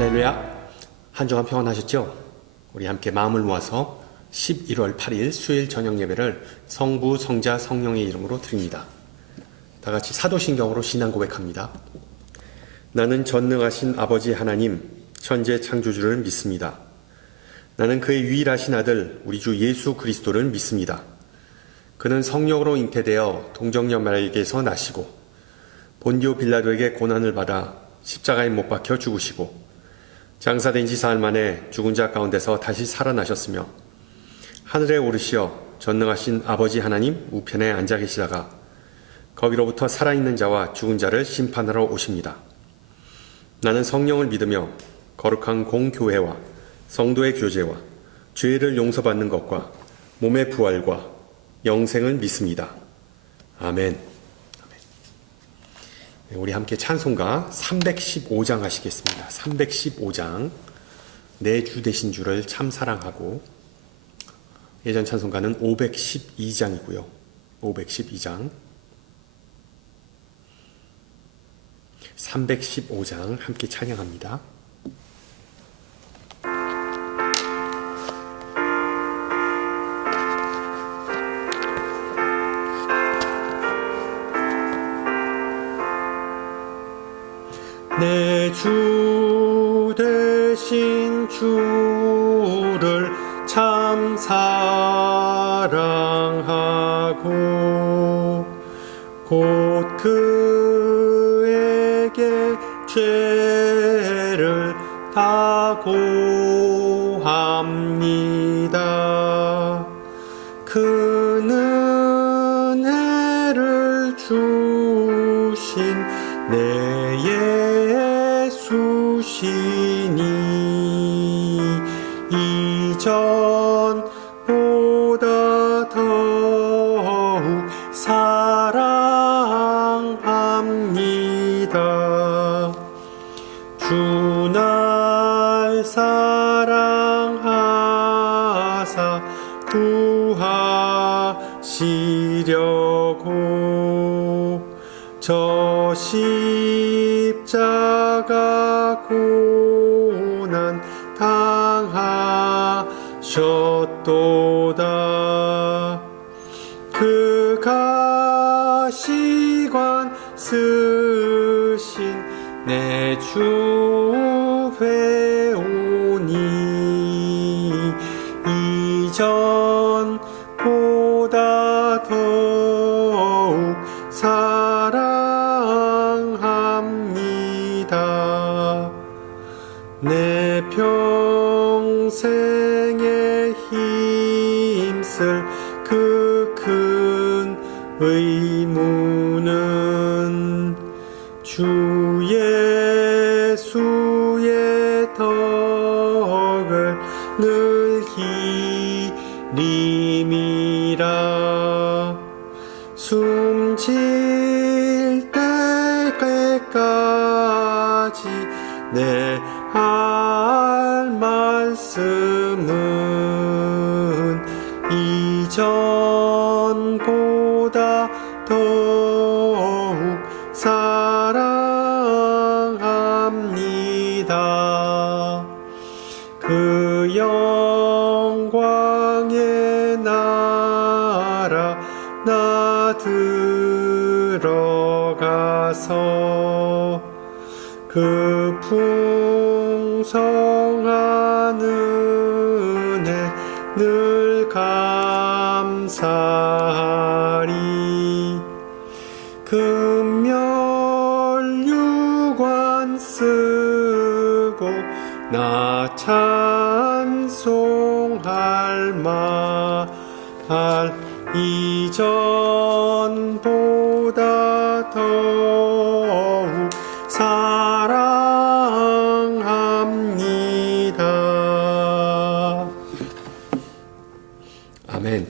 할렐루야. 한 주간 평안하셨죠? 우리 함께 마음을 모아서 11월 8일 수요일 저녁 예배를 성부, 성자, 성령의 이름으로 드립니다. 다 같이 사도신경으로 신앙 고백합니다. 나는 전능하신 아버지 하나님, 천재 창조주를 믿습니다. 나는 그의 유일하신 아들, 우리 주 예수 그리스도를 믿습니다. 그는 성령으로 잉태되어 동정녀 마리아에게서 나시고 본디오 빌라도에게 고난을 받아 십자가에 못 박혀 죽으시고 장사된 지 사흘 만에 죽은 자 가운데서 다시 살아나셨으며 하늘에 오르시어 전능하신 아버지 하나님 우편에 앉아 계시다가 거기로부터 살아있는 자와 죽은 자를 심판하러 오십니다. 나는 성령을 믿으며 거룩한 공교회와 성도의 교제와 죄를 용서받는 것과 몸의 부활과 영생을 믿습니다. 아멘. 우리 함께 찬송가 315장 하시겠습니다. 315장 내 주 되신 주를 참 사랑하고, 예전 찬송가는 512장이고요. 512장 315장 함께 찬양합니다. 내 주 되신 주를 참 사랑하고 곧 그에게 죄를 다 고합니다. 그는 은혜를 주신 내 예수시니 이전보다 더욱 사랑합니다. 주 날 사랑하사 구하시려고 저 십자가 고난 당하셨도다. 그 가시관 쓰신 내 주 회오니 이전보다 더욱 사랑합니다. 내 평생에 힘쓸 그 큰 의무는 주 예수의 덕을 늘 기림이라. 숨질 때까지 내 할 말씀은 이전보다 더욱 사랑합니다. 그 영광의 나라 나 들어가서 그 풍성한 은혜 늘 감사하리. 금멸유관 쓰고 나 찬송할 말 이전보다 더욱 사랑합니다. 아멘.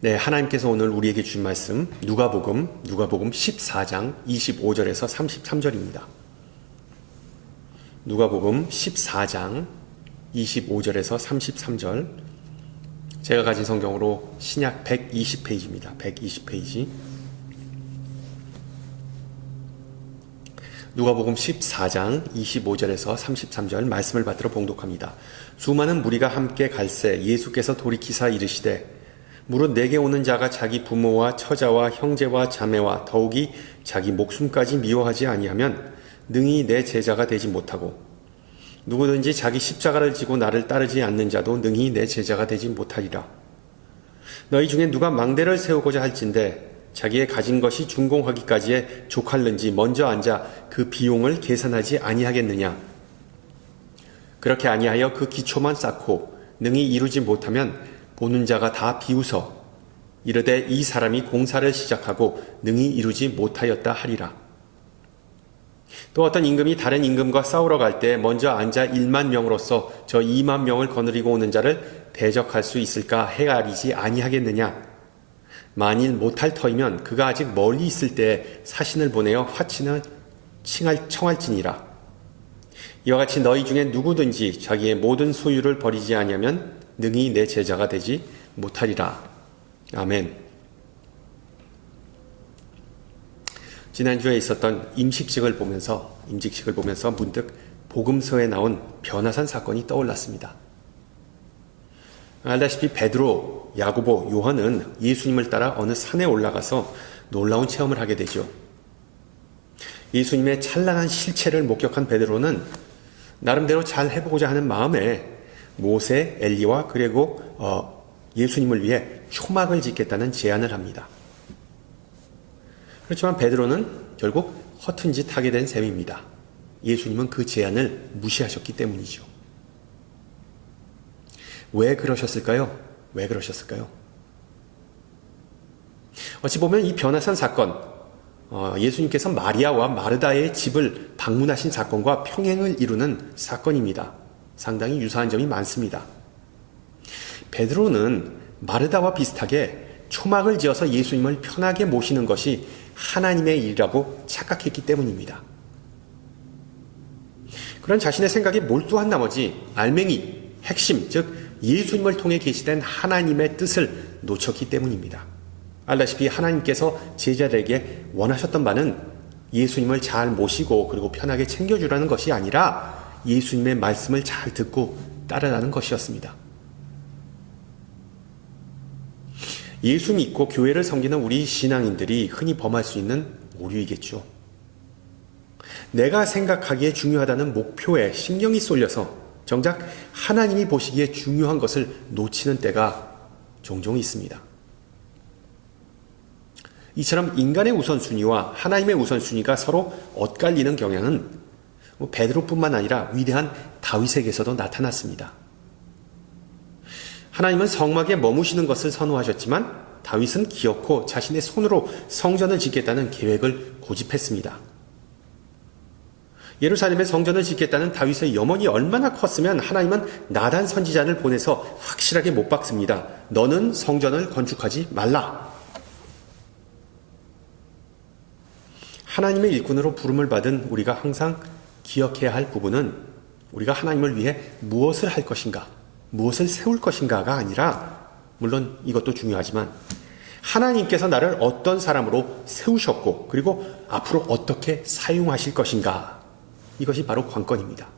네, 하나님께서 오늘 우리에게 주신 말씀 누가복음 14장 25절에서 33절입니다. 누가복음 14장 25절에서 33절, 제가 가진 성경으로 신약 120페이지입니다. 120페이지. 누가복음 14장 25절에서 33절 말씀을 받들어 봉독합니다. 수많은 무리가 함께 갈새 예수께서 돌이키사 이르시되 무릇 내게 오는 자가 자기 부모와 처자와 형제와 자매와 더욱이 자기 목숨까지 미워하지 아니하면 능히 내 제자가 되지 못하고 누구든지 자기 십자가를 지고 나를 따르지 않는 자도 능히 내 제자가 되지 못하리라. 너희 중에 누가 망대를 세우고자 할진대 자기의 가진 것이 준공하기까지에 족할는지 먼저 앉아 그 비용을 계산하지 아니하겠느냐. 그렇게 아니하여 그 기초만 쌓고 능히 이루지 못하면 보는 자가 다 비웃어 이르되 이 사람이 공사를 시작하고 능히 이루지 못하였다 하리라. 또 어떤 임금이 다른 임금과 싸우러 갈 때 먼저 앉아 1만 명으로서 저 2만 명을 거느리고 오는 자를 대적할 수 있을까 헤아리지 아니하겠느냐. 만일 못할 터이면 그가 아직 멀리 있을 때에 사신을 보내어 화친을 청할지니라. 이와 같이 너희 중에 누구든지 자기의 모든 소유를 버리지 아니하면 능히 내 제자가 되지 못하리라. 아멘. 지난주에 있었던 임직식을 보면서 문득 복음서에 나온 변화산 사건이 떠올랐습니다. 알다시피 베드로, 야고보, 요한은 예수님을 따라 어느 산에 올라가서 놀라운 체험을 하게 되죠. 예수님의 찬란한 실체를 목격한 베드로는 나름대로 잘 해보고자 하는 마음에 모세, 엘리와 그리고 예수님을 위해 초막을 짓겠다는 제안을 합니다. 그렇지만 베드로는 결국 허튼 짓 하게 된 셈입니다. 예수님은 그 제안을 무시하셨기 때문이죠. 왜 그러셨을까요? 어찌 보면 이 변화산 사건, 예수님께서 마리아와 마르다의 집을 방문하신 사건과 평행을 이루는 사건입니다. 상당히 유사한 점이 많습니다. 베드로는 마르다와 비슷하게 초막을 지어서 예수님을 편하게 모시는 것이 하나님의 일이라고 착각했기 때문입니다. 그런 자신의 생각에 몰두한 나머지 알맹이, 핵심, 즉 예수님을 통해 계시된 하나님의 뜻을 놓쳤기 때문입니다. 알다시피 하나님께서 제자들에게 원하셨던 바는 예수님을 잘 모시고 그리고 편하게 챙겨주라는 것이 아니라 예수님의 말씀을 잘 듣고 따르라는 것이었습니다. 예수 믿고 교회를 섬기는 우리 신앙인들이 흔히 범할 수 있는 오류이겠죠. 내가 생각하기에 중요하다는 목표에 신경이 쏠려서 정작 하나님이 보시기에 중요한 것을 놓치는 때가 종종 있습니다. 이처럼 인간의 우선순위와 하나님의 우선순위가 서로 엇갈리는 경향은 베드로뿐만 아니라 위대한 다윗에게서도 나타났습니다. 하나님은 성막에 머무시는 것을 선호하셨지만 다윗은 기어코 자신의 손으로 성전을 짓겠다는 계획을 고집했습니다. 예루살렘에 성전을 짓겠다는 다윗의 염원이 얼마나 컸으면 하나님은 나단 선지자를 보내서 확실하게 못 박습니다. 너는 성전을 건축하지 말라. 하나님의 일꾼으로 부름을 받은 우리가 항상 기억해야 할 부분은 우리가 하나님을 위해 무엇을 할 것인가, 무엇을 세울 것인가가 아니라, 물론 이것도 중요하지만 하나님께서 나를 어떤 사람으로 세우셨고 그리고 앞으로 어떻게 사용하실 것인가, 이것이 바로 관건입니다.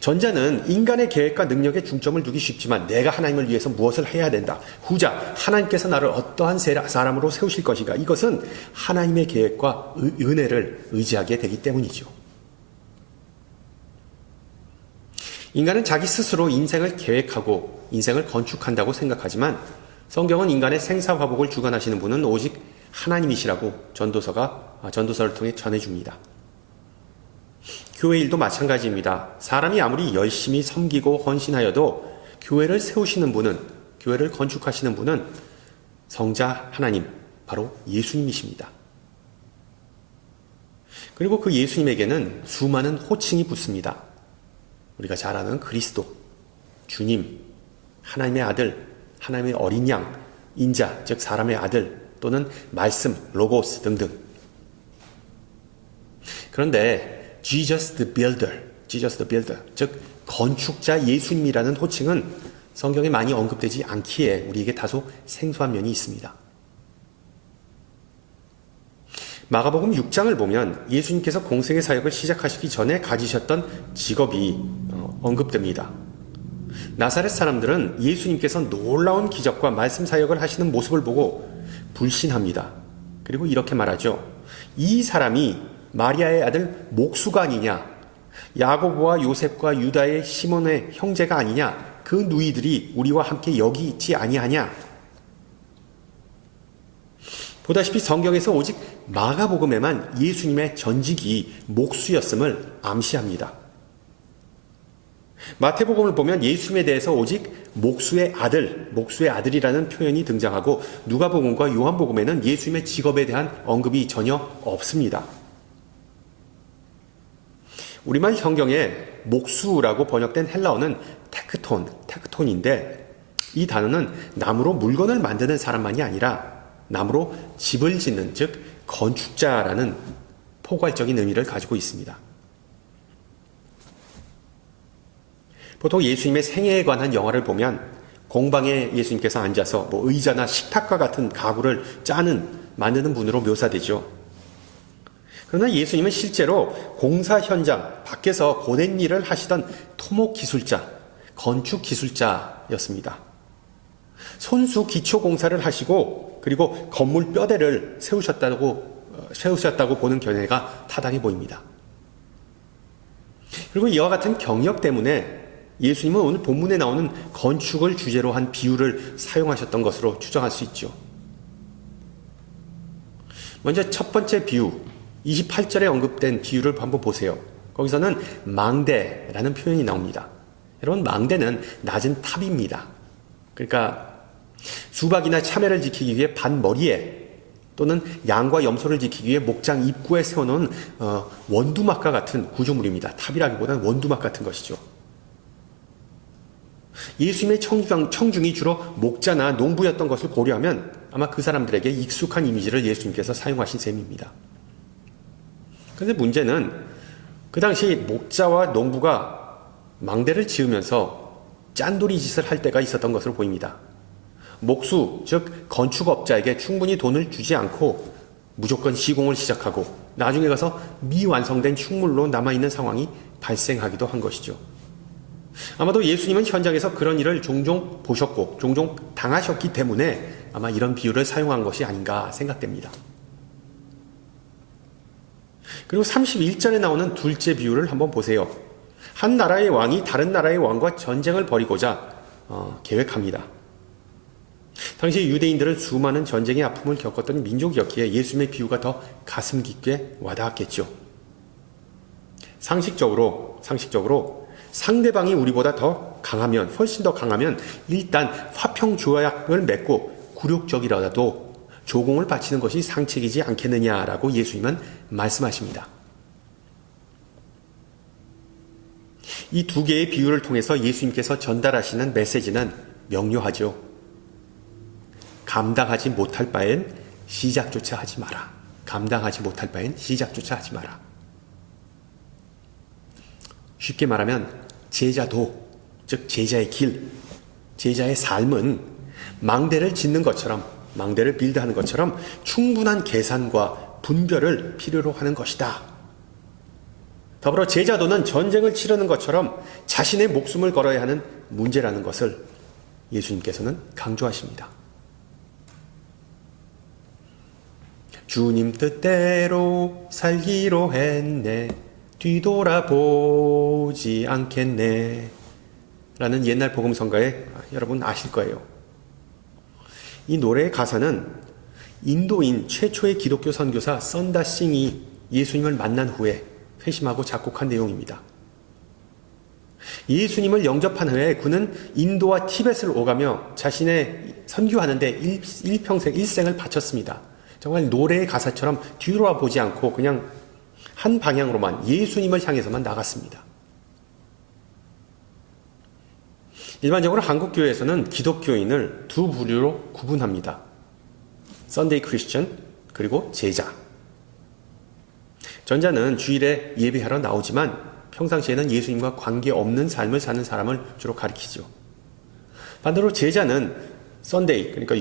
전자는 인간의 계획과 능력에 중점을 두기 쉽지만 내가 하나님을 위해서 무엇을 해야 된다. 후자, 하나님께서 나를 어떠한 사람으로 세우실 것인가. 이것은 하나님의 계획과 은혜를 의지하게 되기 때문이죠. 인간은 자기 스스로 인생을 계획하고 인생을 건축한다고 생각하지만 성경은 인간의 생사화복을 주관하시는 분은 오직 하나님이시라고 전도서를 통해 전해줍니다. 교회 일도 마찬가지입니다. 사람이 아무리 열심히 섬기고 헌신하여도 교회를 세우시는 분은, 교회를 건축하시는 분은 성자 하나님, 바로 예수님이십니다. 그리고 그 예수님에게는 수많은 호칭이 붙습니다. 우리가 잘 아는 그리스도, 주님, 하나님의 아들, 하나님의 어린 양, 인자, 즉 사람의 아들, 또는 말씀, 로고스 등등. 그런데 Jesus the Builder, 즉 건축자 예수님이라는 호칭은 성경에 많이 언급되지 않기에 우리에게 다소 생소한 면이 있습니다. 마가복음 6장을 보면 예수님께서 공생의 사역을 시작하시기 전에 가지셨던 직업이 언급됩니다. 나사렛 사람들은 예수님께서 놀라운 기적과 말씀 사역을 하시는 모습을 보고 불신합니다. 그리고 이렇게 말하죠. 이 사람이 마리아의 아들 목수가 아니냐? 야고보와 요셉과 유다의 시몬의 형제가 아니냐? 그 누이들이 우리와 함께 여기 있지 아니하냐? 보다시피 성경에서 오직 마가복음에만 예수님의 전직이 목수였음을 암시합니다. 마태복음을 보면 예수님에 대해서 오직 목수의 아들이라는 표현이 등장하고 누가복음과 요한복음에는 예수님의 직업에 대한 언급이 전혀 없습니다. 우리말 성경에 목수라고 번역된 헬라어는 테크톤인데 이 단어는 나무로 물건을 만드는 사람만이 아니라 나무로 집을 짓는 즉 건축자라는 포괄적인 의미를 가지고 있습니다. 보통 예수님의 생애에 관한 영화를 보면 공방에 예수님께서 앉아서 의자나 식탁과 같은 가구를 만드는 분으로 묘사되죠. 그러나 예수님은 실제로 공사 현장 밖에서 고된 일을 하시던 토목 기술자, 건축 기술자였습니다. 손수 기초 공사를 하시고 그리고 건물 뼈대를 세우셨다고 보는 견해가 타당해 보입니다. 그리고 이와 같은 경력 때문에 예수님은 오늘 본문에 나오는 건축을 주제로 한 비유를 사용하셨던 것으로 추정할 수 있죠. 먼저 첫 번째 비유, 28절에 언급된 비유를 한번 보세요. 거기서는 망대라는 표현이 나옵니다. 여러분, 망대는 낮은 탑입니다. 그러니까 수박이나 참외를 지키기 위해 밭머리에 또는 양과 염소를 지키기 위해 목장 입구에 세워놓은 원두막과 같은 구조물입니다. 탑이라기보다는 원두막 같은 것이죠. 예수님의 청중이 주로 목자나 농부였던 것을 고려하면 아마 그 사람들에게 익숙한 이미지를 예수님께서 사용하신 셈입니다. 그런데 문제는 그 당시 목자와 농부가 망대를 지으면서 짠돌이 짓을 할 때가 있었던 것으로 보입니다. 목수, 즉 건축업자에게 충분히 돈을 주지 않고 무조건 시공을 시작하고 나중에 가서 미완성된 축물로 남아있는 상황이 발생하기도 한 것이죠. 아마도 예수님은 현장에서 그런 일을 종종 보셨고 종종 당하셨기 때문에 아마 이런 비유를 사용한 것이 아닌가 생각됩니다. 그리고 31절에 나오는 둘째 비유를 한번 보세요. 한 나라의 왕이 다른 나라의 왕과 전쟁을 벌이고자 계획합니다. 당시 유대인들은 수많은 전쟁의 아픔을 겪었던 민족이었기에 예수님의 비유가 더 가슴 깊게 와닿았겠죠. 상식적으로 상대방이 우리보다 훨씬 더 강하면 일단 화평 조약을 맺고 굴욕적이라도 조공을 바치는 것이 상책이지 않겠느냐라고 예수님은 말씀하십니다. 이 두 개의 비유를 통해서 예수님께서 전달하시는 메시지는 명료하죠. 감당하지 못할 바엔 시작조차 하지 마라. 감당하지 못할 바엔 시작조차 하지 마라. 쉽게 말하면 제자도, 즉 제자의 길, 제자의 삶은 망대를 짓는 것처럼, 망대를 빌드하는 것처럼 충분한 계산과 분별을 필요로 하는 것이다. 더불어 제자도는 전쟁을 치르는 것처럼 자신의 목숨을 걸어야 하는 문제라는 것을 예수님께서는 강조하십니다. 주님 뜻대로 살기로 했네, 뒤돌아보지 않겠네 라는 옛날 복음성가에 여러분 아실 거예요. 이 노래의 가사는 인도인 최초의 기독교 선교사 썬다 싱이 예수님을 만난 후에 회심하고 작곡한 내용입니다. 예수님을 영접한 후에 그는 인도와 티벳을 오가며 자신의 선교하는데 일생을 바쳤습니다. 정말 노래의 가사처럼 뒤돌아보지 않고 그냥 한 방향으로만 예수님을 향해서만 나갔습니다. 일반적으로 한국 교회에서는 기독교인을 두 부류로 구분합니다. 썬데이 크리스천 그리고 제자. 전자는 주일에 예배하러 나오지만 평상시에는 예수님과 관계없는 삶을 사는 사람을 주로 가리키죠. 반대로 제자는 썬데이, 그러니까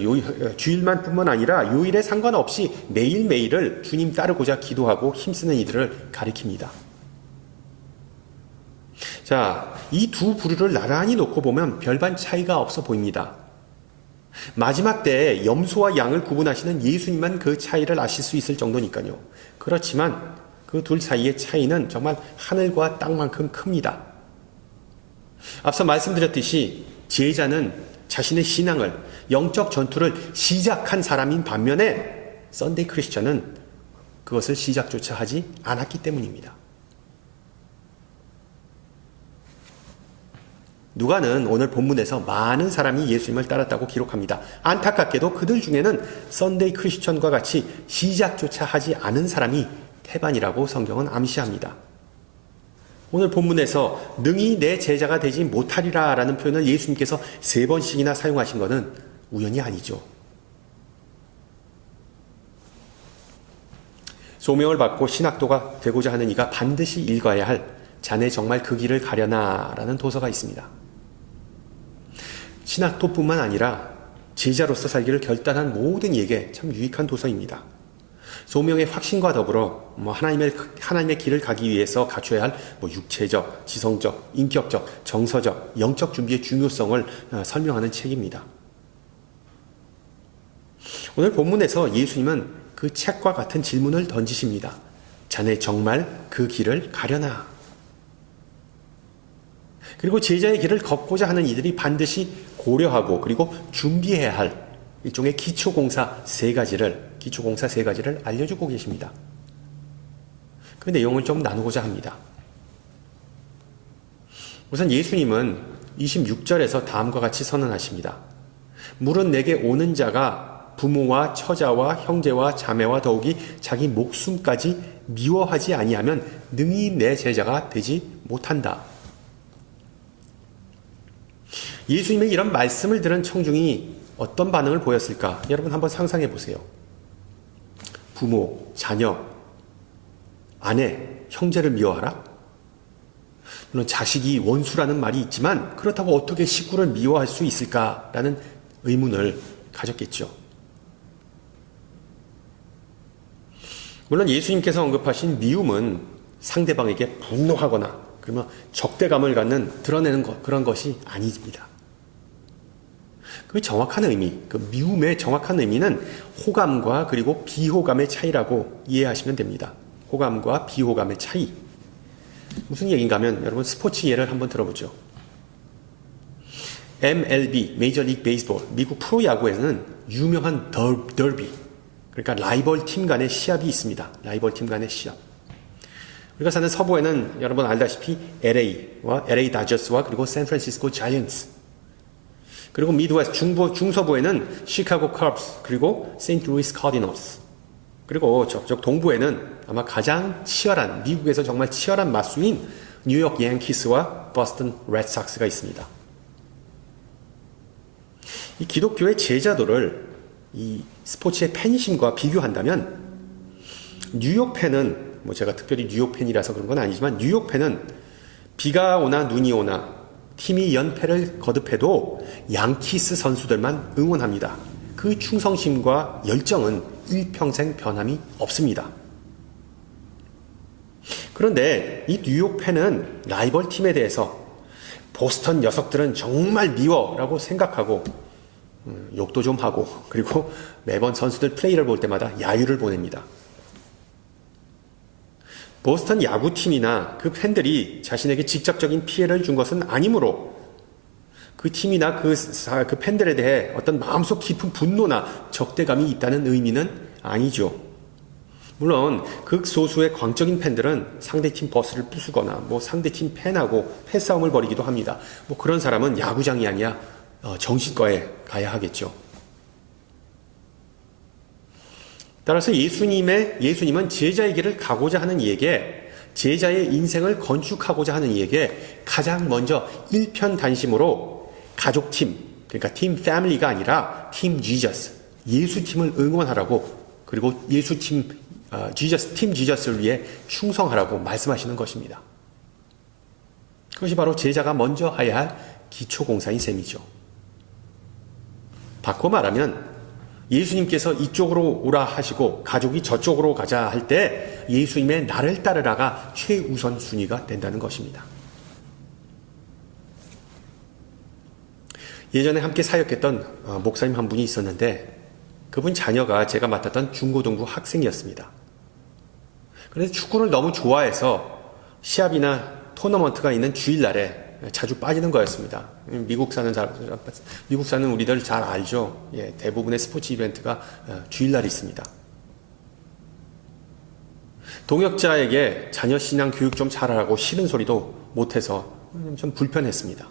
주일만 뿐만 아니라 요일에 상관없이 매일매일을 주님 따르고자 기도하고 힘쓰는 이들을 가리킵니다. 자, 이 두 부류를 나란히 놓고 보면 별반 차이가 없어 보입니다. 마지막 때에 염소와 양을 구분하시는 예수님만 그 차이를 아실 수 있을 정도니까요. 그렇지만 그 둘 사이의 차이는 정말 하늘과 땅만큼 큽니다. 앞서 말씀드렸듯이 제자는 자신의 신앙을, 영적 전투를 시작한 사람인 반면에 썬데이 크리스천은 그것을 시작조차 하지 않았기 때문입니다. 누가는 오늘 본문에서 많은 사람이 예수님을 따랐다고 기록합니다. 안타깝게도 그들 중에는 썬데이 크리스천과 같이 시작조차 하지 않은 사람이 태반이라고 성경은 암시합니다. 오늘 본문에서 능히 내 제자가 되지 못하리라 라는 표현을 예수님께서 3번씩이나 사용하신 것은 우연이 아니죠. 소명을 받고 신학도가 되고자 하는 이가 반드시 읽어야 할 자네 정말 그 길을 가려나 라는 도서가 있습니다. 신학도뿐만 아니라 제자로서 살기를 결단한 모든 이에게 참 유익한 도서입니다. 소명의 확신과 더불어 하나님의 길을 가기 위해서 갖춰야 할 육체적, 지성적, 인격적, 정서적, 영적 준비의 중요성을 설명하는 책입니다. 오늘 본문에서 예수님은 그 책과 같은 질문을 던지십니다. 자네 정말 그 길을 가려나? 그리고 제자의 길을 걷고자 하는 이들이 반드시 고려하고 그리고 준비해야 할 일종의 기초공사 세 가지를 알려주고 계십니다. 그 내용을 좀 나누고자 합니다. 우선 예수님은 26절에서 다음과 같이 선언하십니다. 물은 내게 오는 자가 부모와 처자와 형제와 자매와 더욱이 자기 목숨까지 미워하지 아니하면 능히 내 제자가 되지 못한다. 예수님의 이런 말씀을 들은 청중이 어떤 반응을 보였을까? 여러분 한번 상상해 보세요. 부모, 자녀, 아내, 형제를 미워하라? 물론 자식이 원수라는 말이 있지만 그렇다고 어떻게 식구를 미워할 수 있을까라는 의문을 가졌겠죠. 물론 예수님께서 언급하신 미움은 상대방에게 분노하거나 그러면 적대감을 드러내는 그런 것이 아닙니다. 그 정확한 의미, 그 미움의 정확한 의미는 호감과 그리고 비호감의 차이라고 이해하시면 됩니다. 호감과 비호감의 차이. 무슨 얘기인가 하면 여러분 스포츠 예를 한번 들어보죠. MLB, 메이저리그 베이스볼, 미국 프로야구에는 유명한 더비, 그러니까 라이벌 팀 간의 시합이 있습니다. 라이벌 팀 간의 시합. 우리가 사는 서부에는 여러분 알다시피 LA 다저스와 그리고 샌프란시스코 자이언츠, 그리고 미드웨스트 중서부에는 시카고 컵스 그리고 세인트루이스 카디널스, 그리고 저쪽 동부에는 아마 가장 치열한, 미국에서 정말 치열한 맞수인 뉴욕 양키스와 버스턴 레드삭스가 있습니다. 이 기독교의 제자도를 이 스포츠의 팬심과 비교한다면 뉴욕 팬은 제가 특별히 뉴욕 팬이라서 그런 건 아니지만 뉴욕 팬은 비가 오나 눈이 오나 팀이 연패를 거듭해도 양키스 선수들만 응원합니다. 그 충성심과 열정은 일평생 변함이 없습니다. 그런데 이 뉴욕 팬은 라이벌 팀에 대해서 보스턴 녀석들은 정말 미워라고 생각하고 욕도 좀 하고 그리고 매번 선수들 플레이를 볼 때마다 야유를 보냅니다. 보스턴 야구팀이나 그 팬들이 자신에게 직접적인 피해를 준 것은 아니므로 그 팀이나 그 팬들에 대해 어떤 마음속 깊은 분노나 적대감이 있다는 의미는 아니죠. 물론 극소수의 광적인 팬들은 상대팀 버스를 부수거나 상대팀 팬하고 패싸움을 벌이기도 합니다. 그런 사람은 야구장이 아니야 정신과에 가야 하겠죠. 따라서 예수님은 제자의 길을 가고자 하는 이에게, 제자의 인생을 건축하고자 하는 이에게 가장 먼저 일편단심으로 가족팀, 그러니까 팀 패밀리가 아니라 팀 지저스, 예수팀을 응원하라고, 그리고 예수팀 팀 지저스를 위해 충성하라고 말씀하시는 것입니다. 그것이 바로 제자가 먼저 해야 할 기초공사인 셈이죠. 바꿔 말하면 예수님께서 이쪽으로 오라 하시고 가족이 저쪽으로 가자 할 때 예수님의 나를 따르라가 최우선 순위가 된다는 것입니다. 예전에 함께 사역했던 목사님 한 분이 있었는데 그분 자녀가 제가 맡았던 중고등부 학생이었습니다. 그래서 축구를 너무 좋아해서 시합이나 토너먼트가 있는 주일날에 자주 빠지는 거였습니다. 미국 사는 우리들 잘 알죠. 예, 대부분의 스포츠 이벤트가 주일날 있습니다. 동역자에게 자녀 신앙 교육 좀 잘하라고 싫은 소리도 못해서 좀 불편했습니다.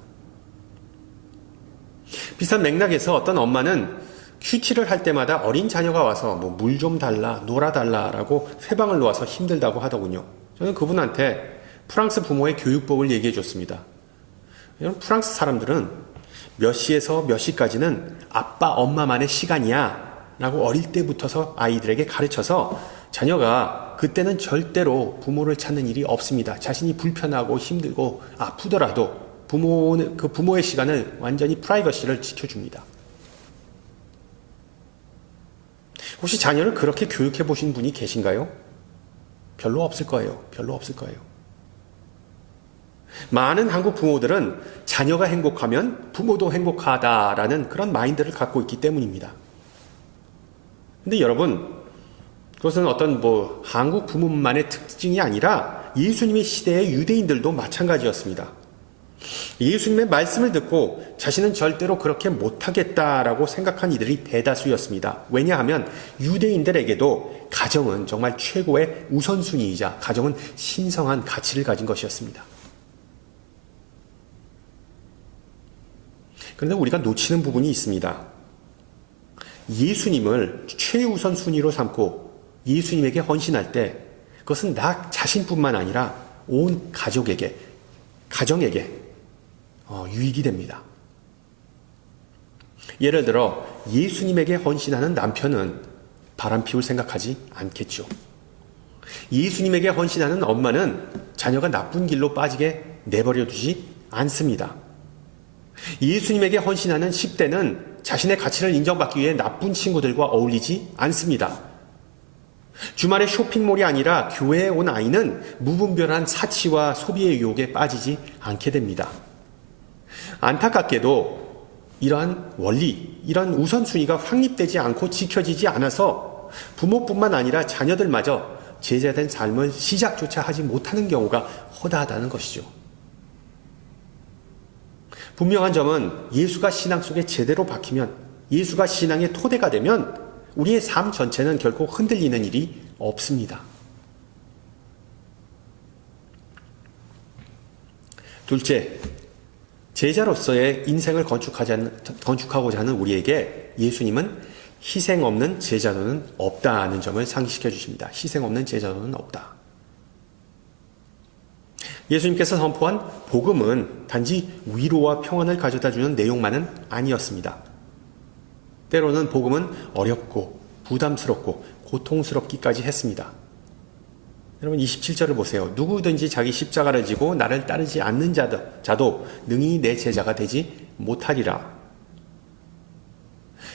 비슷한 맥락에서 어떤 엄마는 큐티를 할 때마다 어린 자녀가 와서 뭐 물 좀 달라, 놀아달라라고 회방을 놓아서 힘들다고 하더군요. 저는 그분한테 프랑스 부모의 교육법을 얘기해 줬습니다. 프랑스 사람들은 몇 시에서 몇 시까지는 아빠, 엄마만의 시간이야 라고 어릴 때부터서 아이들에게 가르쳐서 자녀가 그때는 절대로 부모를 찾는 일이 없습니다. 자신이 불편하고 힘들고 아프더라도 부모의 시간을 완전히 프라이버시를 지켜줍니다. 혹시 자녀를 그렇게 교육해 보신 분이 계신가요? 별로 없을 거예요. 많은 한국 부모들은 자녀가 행복하면 부모도 행복하다라는 그런 마인드를 갖고 있기 때문입니다. 근데 여러분, 그것은 어떤 한국 부모만의 특징이 아니라 예수님의 시대의 유대인들도 마찬가지였습니다. 예수님의 말씀을 듣고 자신은 절대로 그렇게 못하겠다라고 생각한 이들이 대다수였습니다. 왜냐하면 유대인들에게도 가정은 정말 최고의 우선순위이자 가정은 신성한 가치를 가진 것이었습니다. 그런데 우리가 놓치는 부분이 있습니다. 예수님을 최우선 순위로 삼고 예수님에게 헌신할 때 그것은 나 자신뿐만 아니라 온 가정에게 유익이 됩니다. 예를 들어 예수님에게 헌신하는 남편은 바람 피울 생각하지 않겠죠. 예수님에게 헌신하는 엄마는 자녀가 나쁜 길로 빠지게 내버려 두지 않습니다. 예수님에게 헌신하는 10대는 자신의 가치를 인정받기 위해 나쁜 친구들과 어울리지 않습니다. 주말에 쇼핑몰이 아니라 교회에 온 아이는 무분별한 사치와 소비의 유혹에 빠지지 않게 됩니다. 안타깝게도 이러한 원리, 이러한 우선순위가 확립되지 않고 지켜지지 않아서 부모뿐만 아니라 자녀들마저 제자된 삶을 시작조차 하지 못하는 경우가 허다하다는 것이죠. 분명한 점은 예수가 신앙 속에 제대로 박히면, 예수가 신앙의 토대가 되면 우리의 삶 전체는 결코 흔들리는 일이 없습니다. 둘째, 제자로서의 인생을 건축하고자 하는 우리에게 예수님은 희생 없는 제자도는 없다는 점을 상기시켜 주십니다. 희생 없는 제자도는 없다. 예수님께서 선포한 복음은 단지 위로와 평안을 가져다주는 내용만은 아니었습니다. 때로는 복음은 어렵고 부담스럽고 고통스럽기까지 했습니다. 여러분 27절을 보세요. 누구든지 자기 십자가를 지고 나를 따르지 않는 자도 능히 내 제자가 되지 못하리라.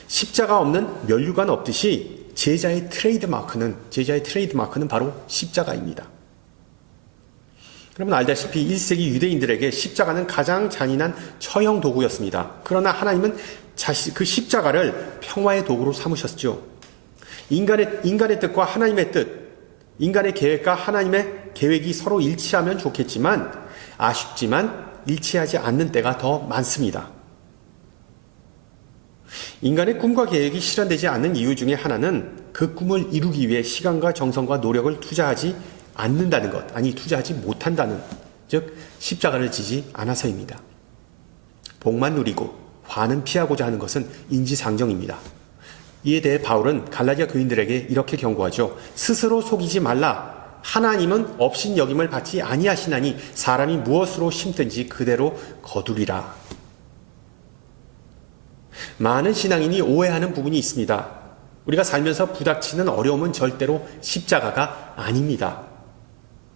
십자가 없는 면류관 없듯이 제자의 트레이드마크는 바로 십자가입니다. 여러분 알다시피 1세기 유대인들에게 십자가는 가장 잔인한 처형 도구였습니다. 그러나 하나님은 그 십자가를 평화의 도구로 삼으셨죠. 인간의 뜻과 하나님의 뜻, 인간의 계획과 하나님의 계획이 서로 일치하면 좋겠지만 아쉽지만 일치하지 않는 때가 더 많습니다. 인간의 꿈과 계획이 실현되지 않는 이유 중에 하나는 그 꿈을 이루기 위해 시간과 정성과 노력을 투자하지 못한다는, 즉 십자가를 지지 않아서입니다. 복만 누리고 화는 피하고자 하는 것은 인지상정입니다. 이에 대해 바울은 갈라디아 교인들에게 이렇게 경고하죠. 스스로 속이지 말라. 하나님은 업신여김을 받지 아니하시나니 사람이 무엇으로 심든지 그대로 거두리라. 많은 신앙인이 오해하는 부분이 있습니다. 우리가 살면서 부닥치는 어려움은 절대로 십자가가 아닙니다.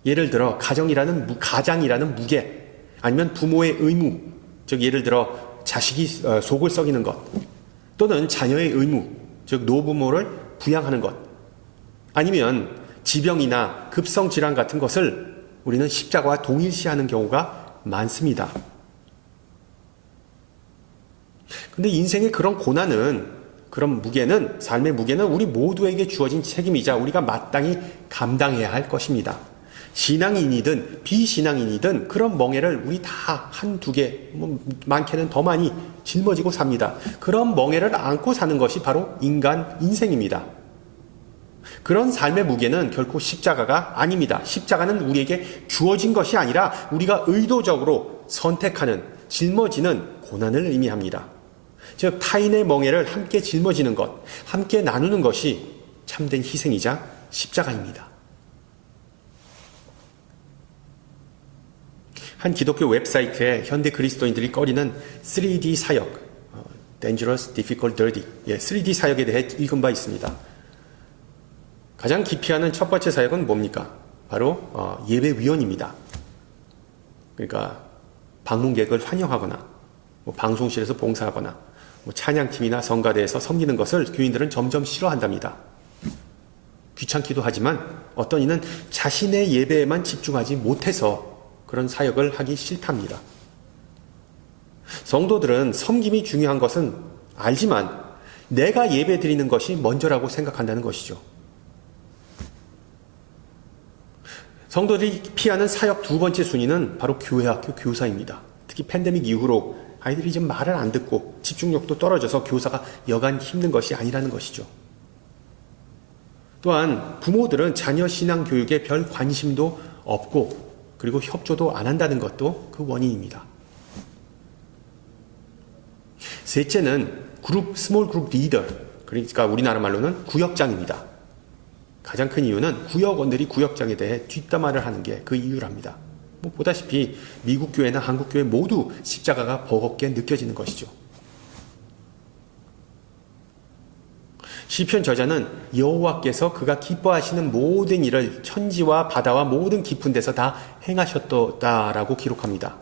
예를 들어 가장이라는 무게, 아니면 부모의 의무, 즉 예를 들어 자식이 속을 썩이는 것, 또는 자녀의 의무, 즉 노부모를 부양하는 것, 아니면 지병이나 급성질환 같은 것을 우리는 십자가와 동일시하는 경우가 많습니다. 근데 인생의 그런 고난은, 그런 무게는, 삶의 무게는 우리 모두에게 주어진 책임이자 우리가 마땅히 감당해야 할 것입니다. 신앙인이든 비신앙인이든 그런 멍에를 우리 다 한두 개, 많게는 더 많이 짊어지고 삽니다. 그런 멍에를 안고 사는 것이 바로 인간 인생입니다. 그런 삶의 무게는 결코 십자가가 아닙니다. 십자가는 우리에게 주어진 것이 아니라 우리가 의도적으로 선택하는, 짊어지는 고난을 의미합니다. 즉 타인의 멍에를 함께 짊어지는 것, 함께 나누는 것이 참된 희생이자 십자가입니다. 한 기독교 웹사이트에 현대 그리스도인들이 꺼리는 3D 사역, Dangerous, Difficult, Dirty, 3D 사역에 대해 읽은 바 있습니다. 가장 기피하는 첫 번째 사역은 뭡니까? 바로 예배위원입니다. 그러니까 방문객을 환영하거나 방송실에서 봉사하거나 찬양팀이나 성가대에서 섬기는 것을 교인들은 점점 싫어한답니다. 귀찮기도 하지만 어떤 이는 자신의 예배에만 집중하지 못해서 그런 사역을 하기 싫답니다. 성도들은 섬김이 중요한 것은 알지만 내가 예배 드리는 것이 먼저라고 생각한다는 것이죠. 성도들이 피하는 사역 두 번째 순위는 바로 교회 학교 교사입니다. 특히 팬데믹 이후로 아이들이 좀 말을 안 듣고 집중력도 떨어져서 교사가 여간 힘든 것이 아니라는 것이죠. 또한 부모들은 자녀 신앙 교육에 별 관심도 없고 그리고 협조도 안 한다는 것도 그 원인입니다. 셋째는 스몰 그룹 리더, 그러니까 우리나라 말로는 구역장입니다. 가장 큰 이유는 구역원들이 구역장에 대해 뒷담화를 하는 게 그 이유랍니다. 보다시피 미국 교회나 한국 교회 모두 십자가가 버겁게 느껴지는 것이죠. 시편 저자는 여호와께서 그가 기뻐하시는 모든 일을 천지와 바다와 모든 깊은 데서 다 행하셨다라고 기록합니다.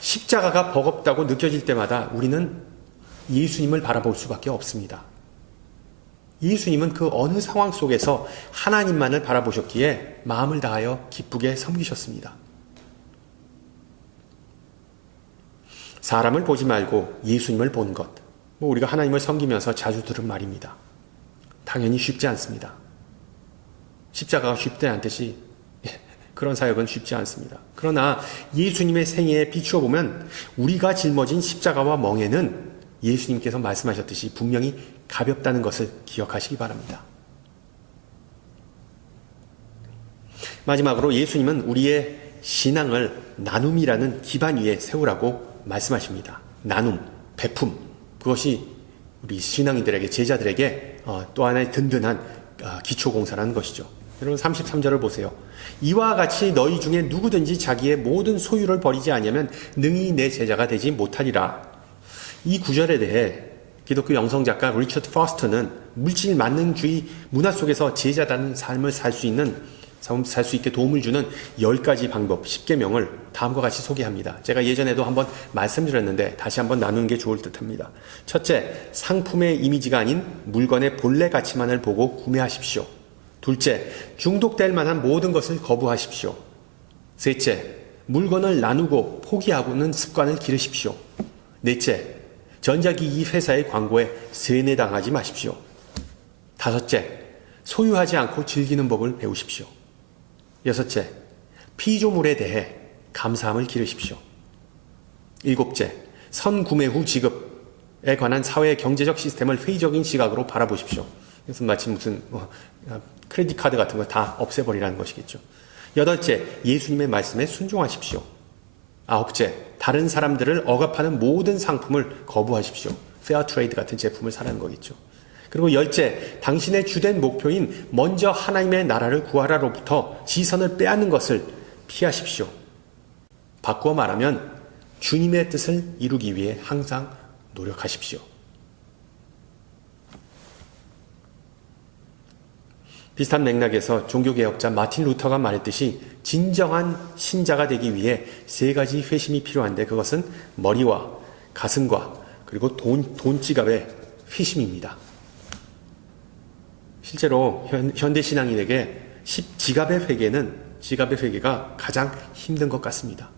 십자가가 버겁다고 느껴질 때마다 우리는 예수님을 바라볼 수밖에 없습니다. 예수님은 그 어느 상황 속에서 하나님만을 바라보셨기에 마음을 다하여 기쁘게 섬기셨습니다. 사람을 보지 말고 예수님을 보는 것. 우리가 하나님을 섬기면서 자주 들은 말입니다. 당연히 쉽지 않습니다. 십자가가 쉽다는 뜻이 그런 사역은 쉽지 않습니다. 그러나 예수님의 생애에 비추어 보면 우리가 짊어진 십자가와 멍에는 예수님께서 말씀하셨듯이 분명히 가볍다는 것을 기억하시기 바랍니다. 마지막으로 예수님은 우리의 신앙을 나눔이라는 기반 위에 세우라고 말씀하십니다. 나눔, 베품, 그것이 우리 신앙인들에게, 제자들에게 또 하나의 든든한 기초공사라는 것이죠. 여러분 33절을 보세요. 이와 같이 너희 중에 누구든지 자기의 모든 소유를 버리지 아니하면 능히 내 제자가 되지 못하리라. 이 구절에 대해 기독교 영성작가 리처드 퍼스터는 물질 만능주의 문화 속에서 제자다는 삶을 살 수 있게 도움을 주는 10가지 방법, 10계명을 다음과 같이 소개합니다. 제가 예전에도 한번 말씀드렸는데 다시 한번 나누는 게 좋을 듯합니다. 첫째, 상품의 이미지가 아닌 물건의 본래 가치만을 보고 구매하십시오. 둘째, 중독될 만한 모든 것을 거부하십시오. 셋째, 물건을 나누고 포기하고는 습관을 기르십시오. 넷째, 전자기기 회사의 광고에 세뇌당하지 마십시오. 다섯째, 소유하지 않고 즐기는 법을 배우십시오. 여섯째, 피조물에 대해 감사함을 기르십시오. 일곱째, 선구매 후 지급에 관한 사회의 경제적 시스템을 회의적인 시각으로 바라보십시오. 이것은 마치 무슨 크레딧 카드 같은 거 다 없애버리라는 것이겠죠. 여덟째, 예수님의 말씀에 순종하십시오. 아홉째, 다른 사람들을 억압하는 모든 상품을 거부하십시오. 페어 트레이드 같은 제품을 사라는 거겠죠. 그리고 열째, 당신의 주된 목표인 먼저 하나님의 나라를 구하라로부터 시선을 빼앗는 것을 피하십시오. 바꾸어 말하면 주님의 뜻을 이루기 위해 항상 노력하십시오. 비슷한 맥락에서 종교개혁자 마틴 루터가 말했듯이 진정한 신자가 되기 위해 3가지 회심이 필요한데 그것은 머리와 가슴과 그리고 돈 지갑의 회심입니다. 실제로 현대 신앙인에게 지갑의 회개가 가장 힘든 것 같습니다.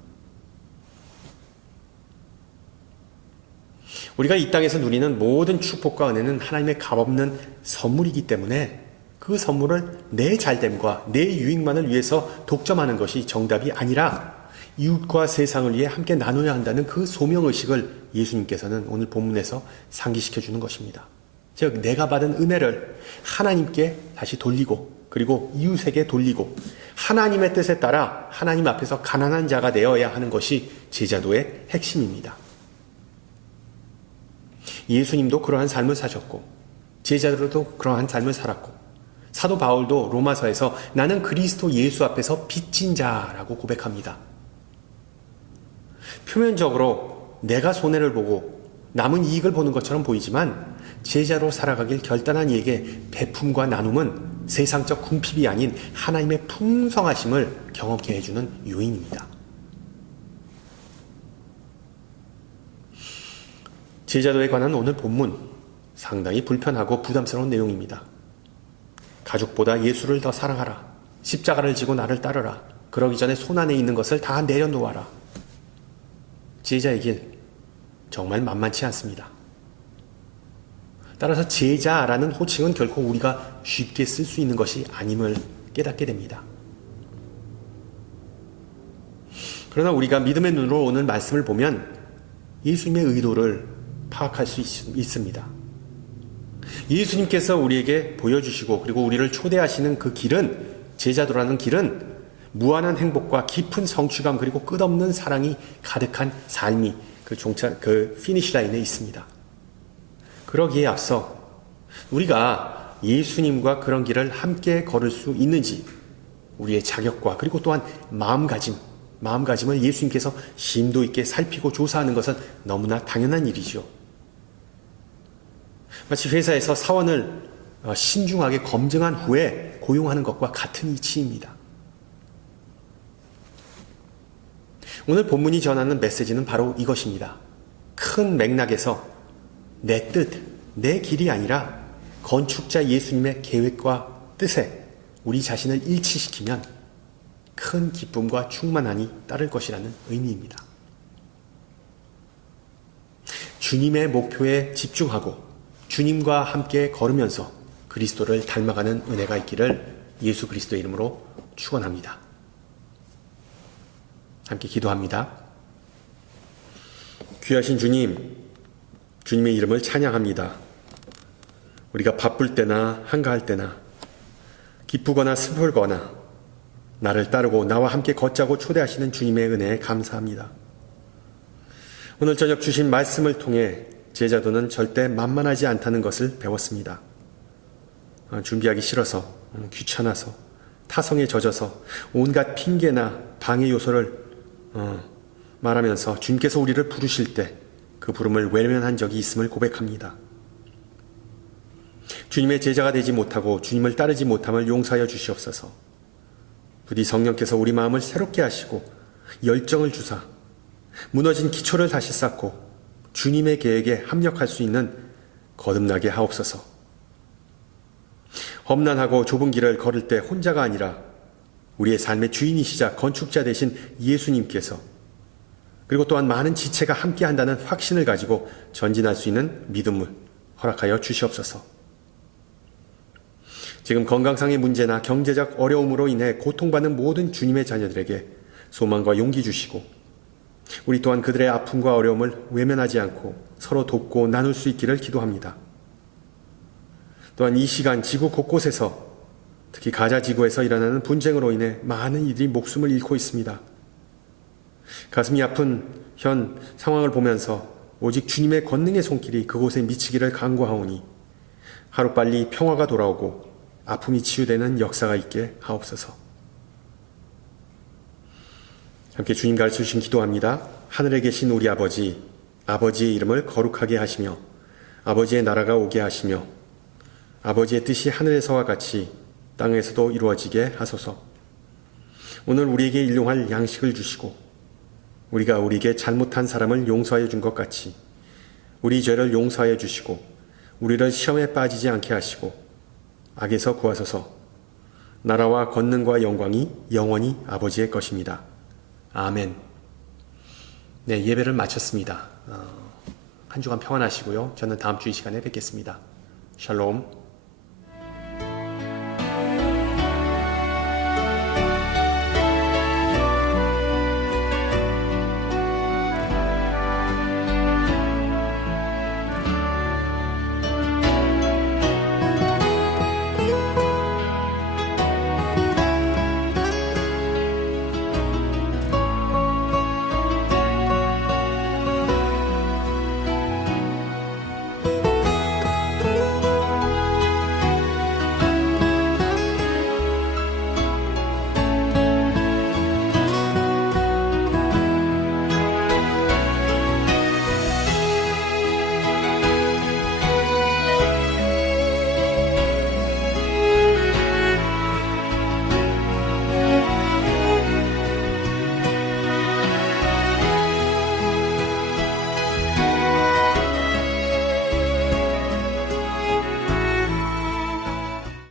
우리가 이 땅에서 누리는 모든 축복과 은혜는 하나님의 값없는 선물이기 때문에 그 선물을 내 잘됨과 내 유익만을 위해서 독점하는 것이 정답이 아니라 이웃과 세상을 위해 함께 나눠야 한다는 그 소명의식을 예수님께서는 오늘 본문에서 상기시켜 주는 것입니다. 즉 내가 받은 은혜를 하나님께 다시 돌리고 그리고 이웃에게 돌리고 하나님의 뜻에 따라 하나님 앞에서 가난한 자가 되어야 하는 것이 제자도의 핵심입니다. 예수님도 그러한 삶을 사셨고 제자들도 그러한 삶을 살았고 사도 바울도 로마서에서 나는 그리스도 예수 앞에서 빚진 자라고 고백합니다. 표면적으로 내가 손해를 보고 남은 이익을 보는 것처럼 보이지만 제자로 살아가길 결단한 이에게 베품과 나눔은 세상적 궁핍이 아닌 하나님의 풍성하심을 경험케 해주는 요인입니다. 제자도에 관한 오늘 본문 상당히 불편하고 부담스러운 내용입니다. 가족보다 예수를 더 사랑하라. 십자가를 지고 나를 따르라. 그러기 전에 손안에 있는 것을 다 내려놓아라. 제자의 길 정말 만만치 않습니다. 따라서 제자라는 호칭은 결코 우리가 쉽게 쓸 수 있는 것이 아님을 깨닫게 됩니다. 그러나 우리가 믿음의 눈으로 오늘 말씀을 보면 예수님의 의도를 파악할 수 있습니다. 예수님께서 우리에게 보여주시고 그리고 우리를 초대하시는 그 길은 제자도라는 길은 무한한 행복과 깊은 성취감 그리고 끝없는 사랑이 가득한 삶이 그 피니시 라인에 있습니다. 그러기에 앞서 우리가 예수님과 그런 길을 함께 걸을 수 있는지 우리의 자격과 그리고 또한 마음가짐을 예수님께서 심도 있게 살피고 조사하는 것은 너무나 당연한 일이죠. 마치 회사에서 사원을 신중하게 검증한 후에 고용하는 것과 같은 이치입니다. 오늘 본문이 전하는 메시지는 바로 이것입니다. 큰 맥락에서 내 뜻, 내 길이 아니라 건축자 예수님의 계획과 뜻에 우리 자신을 일치시키면 큰 기쁨과 충만함이 따를 것이라는 의미입니다. 주님의 목표에 집중하고 주님과 함께 걸으면서 그리스도를 닮아가는 은혜가 있기를 예수 그리스도의 이름으로 축원합니다. 함께 기도합니다. 귀하신 주님, 주님의 이름을 찬양합니다. 우리가 바쁠 때나 한가할 때나 기쁘거나 슬프거나 나를 따르고 나와 함께 걷자고 초대하시는 주님의 은혜에 감사합니다. 오늘 저녁 주신 말씀을 통해 제자도는 절대 만만하지 않다는 것을 배웠습니다. 준비하기 싫어서, 귀찮아서, 타성에 젖어서 온갖 핑계나 방해 요소를 말하면서 주님께서 우리를 부르실 때 그 부름을 외면한 적이 있음을 고백합니다. 주님의 제자가 되지 못하고 주님을 따르지 못함을 용서하여 주시옵소서. 부디 성령께서 우리 마음을 새롭게 하시고 열정을 주사 무너진 기초를 다시 쌓고 주님의 계획에 합력할 수 있는 거듭나게 하옵소서. 험난하고 좁은 길을 걸을 때 혼자가 아니라 우리의 삶의 주인이시자 건축자 되신 예수님께서 그리고 또한 많은 지체가 함께 한다는 확신을 가지고 전진할 수 있는 믿음을 허락하여 주시옵소서. 지금 건강상의 문제나 경제적 어려움으로 인해 고통받는 모든 주님의 자녀들에게 소망과 용기 주시고 우리 또한 그들의 아픔과 어려움을 외면하지 않고 서로 돕고 나눌 수 있기를 기도합니다. 또한 이 시간 지구 곳곳에서 특히 가자 지구에서 일어나는 분쟁으로 인해 많은 이들이 목숨을 잃고 있습니다. 가슴이 아픈 현 상황을 보면서 오직 주님의 권능의 손길이 그곳에 미치기를 간구하오니 하루빨리 평화가 돌아오고 아픔이 치유되는 역사가 있게 하옵소서. 함께 주님 가르쳐주신 기도합니다. 하늘에 계신 우리 아버지, 아버지의 이름을 거룩하게 하시며 아버지의 나라가 오게 하시며 아버지의 뜻이 하늘에서와 같이 땅에서도 이루어지게 하소서. 오늘 우리에게 일용할 양식을 주시고 우리가 우리에게 잘못한 사람을 용서하여 준 것 같이 우리 죄를 용서하여 주시고 우리를 시험에 빠지지 않게 하시고 악에서 구하소서. 나라와 권능과 영광이 영원히 아버지의 것입니다. 아멘. 네, 예배를 마쳤습니다. 한 주간 평안하시고요. 저는 다음 주 이 시간에 뵙겠습니다. 샬롬.